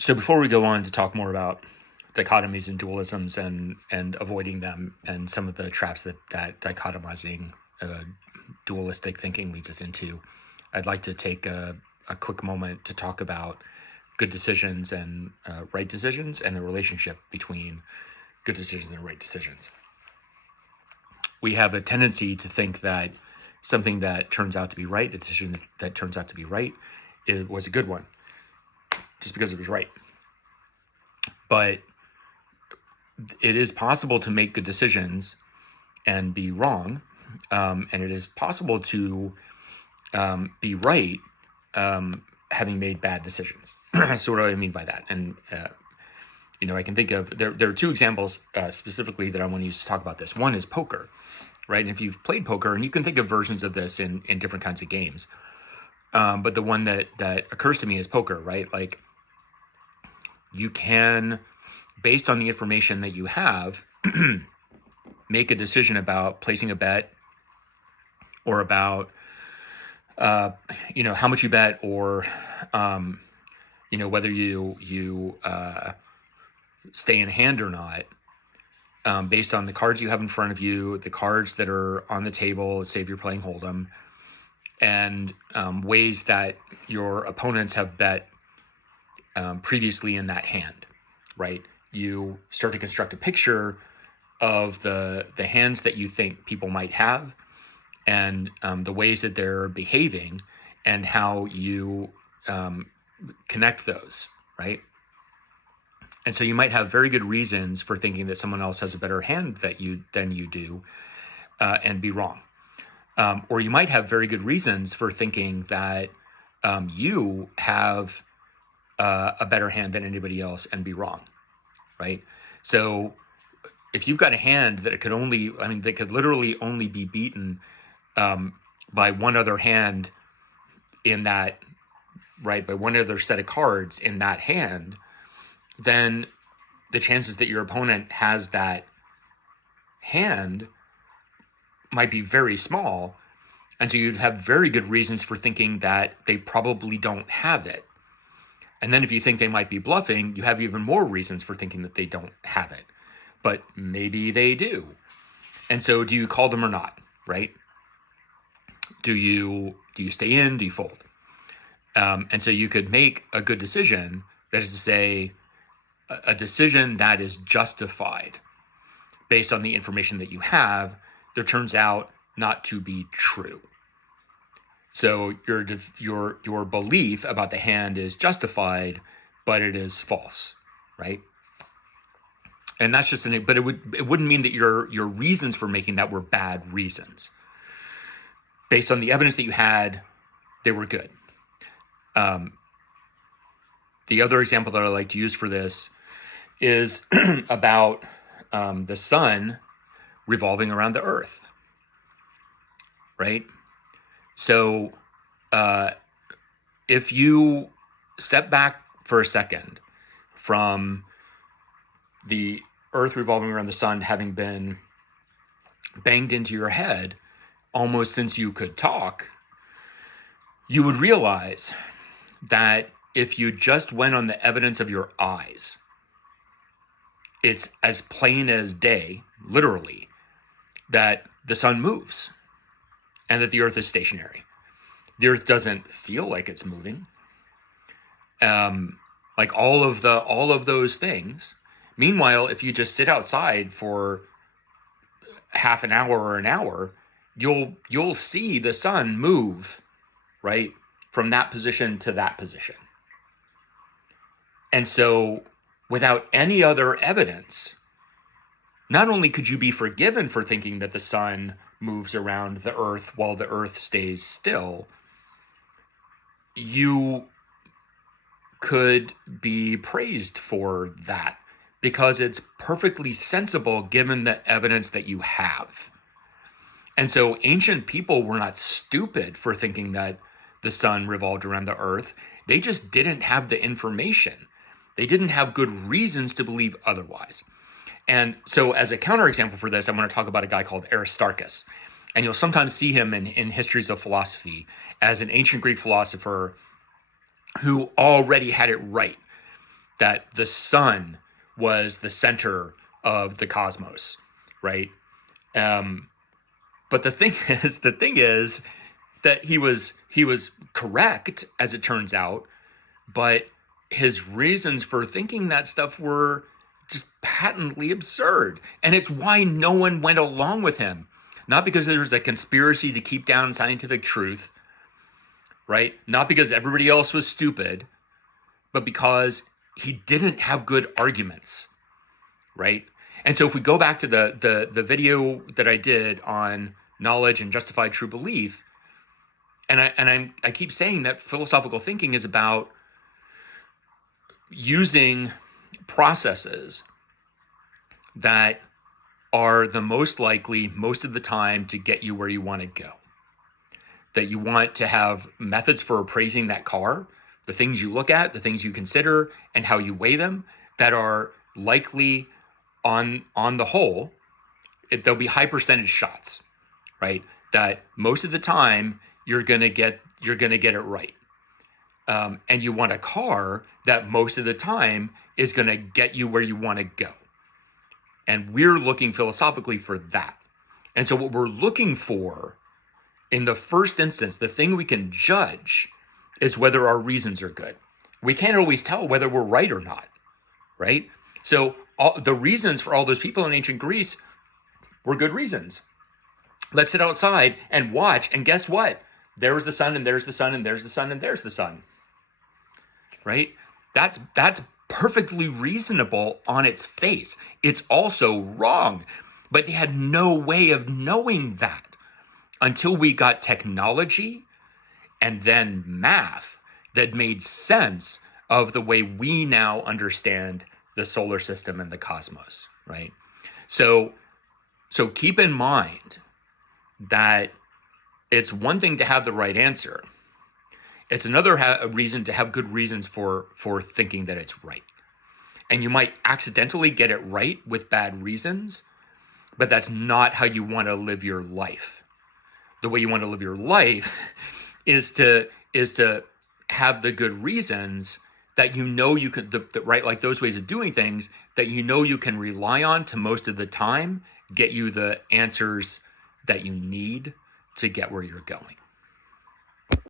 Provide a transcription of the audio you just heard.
So before we go on to talk more about dichotomies and dualisms and avoiding them and some of the traps that dichotomizing dualistic thinking leads us into, I'd like to take a quick moment to talk about good decisions and right decisions and the relationship between good decisions and right decisions. We have a tendency to think that something that turns out to be right, a decision that turns out to be right, it was a good one just because it was right. But it is possible to make good decisions and be wrong, and it is possible to be right having made bad decisions. So what do I mean by that? And I can think of there are two examples specifically that I want to use to talk about this. One is poker, right? And if you've played poker, and you can think of versions of this in different kinds of games, but the one that occurs to me is poker, right? Like, you can, based on the information that you have, make a decision about placing a bet, or about how much you bet, or whether you stay in hand or not, based on the cards you have in front of you, the cards that are on the table. Let's say if you're playing Hold'em, and ways that your opponents have bet previously in that hand, right? You start to construct a picture of the hands that you think people might have, and the ways that they're behaving, and how you connect those, right? And so you might have very good reasons for thinking that someone else has a better hand than you do, and be wrong. Or you might have very good reasons for thinking that you have a better hand than anybody else and be wrong, right? So if you've got a hand that could literally only be beaten by one other hand in that, right, by one other set of cards in that hand, then the chances that your opponent has that hand might be very small. And so you'd have very good reasons for thinking that they probably don't have it. And then if you think they might be bluffing, you have even more reasons for thinking that they don't have it. But maybe they do. And so do you call them or not, right? Do you stay in? Do you fold? And so you could make a good decision, that is to say, a decision that is justified based on the information that you have, that turns out not to be true. So your belief about the hand is justified, but it is false, right? And that's just but it wouldn't mean that your reasons for making that were bad reasons. Based on the evidence that you had, they were good. The other example that I like to use for this is about the sun revolving around the earth, right? So if you step back for a second from the earth revolving around the sun having been banged into your head almost since you could talk, you would realize that if you just went on the evidence of your eyes, it's as plain as day, literally, that the sun moves and that the earth is stationary. The earth doesn't feel like it's moving. Like all of those things. Meanwhile, if you just sit outside for half an hour or an hour, you'll see the sun move, right, from that position to that position. And so, without any other evidence, not only could you be forgiven for thinking that the sun moves around the earth while the earth stays still, you could be praised for that because it's perfectly sensible given the evidence that you have. And so ancient people were not stupid for thinking that the sun revolved around the earth. They just didn't have the information. They didn't have good reasons to believe otherwise. And so as a counterexample for this, I'm going to talk about a guy called Aristarchus. And you'll sometimes see him in histories of philosophy as an ancient Greek philosopher who already had it right that the sun was the center of the cosmos, right? But the thing is that he was correct, as it turns out, but his reasons for thinking that stuff were just patently absurd. And it's why no one went along with him. Not because there was a conspiracy to keep down scientific truth, right? Not because everybody else was stupid, but because he didn't have good arguments, right? And so if we go back to the video that I did on knowledge and justified true belief, and I keep saying that philosophical thinking is about using processes that are the most likely most of the time to get you where you want to go. That you want to have methods for appraising that car, the things you look at, the things you consider, and how you weigh them that are likely on the whole, there'll be high percentage shots, right? That most of the time you're gonna get it right. And you want a car that most of the time is gonna get you where you want to go. And we're looking philosophically for that. And so what we're looking for in the first instance, the thing we can judge is whether our reasons are good. We can't always tell whether we're right or not, right? So the reasons for all those people in ancient Greece were good reasons. Let's sit outside and watch, and guess what? There was the sun, and there's the sun, and there's the sun, and there's the sun, right? That's perfectly reasonable on its face. It's also wrong, but they had no way of knowing that until we got technology and then math that made sense of the way we now understand the solar system and the cosmos, right? So keep in mind that it's one thing to have the right answer. It's another reason to have good reasons for thinking that it's right. And you might accidentally get it right with bad reasons, but that's not how you want to live your life. The way you want to live your life is to have the good reasons that you know you can, right, like those ways of doing things that you know you can rely on to most of the time get you the answers that you need to get where you're going.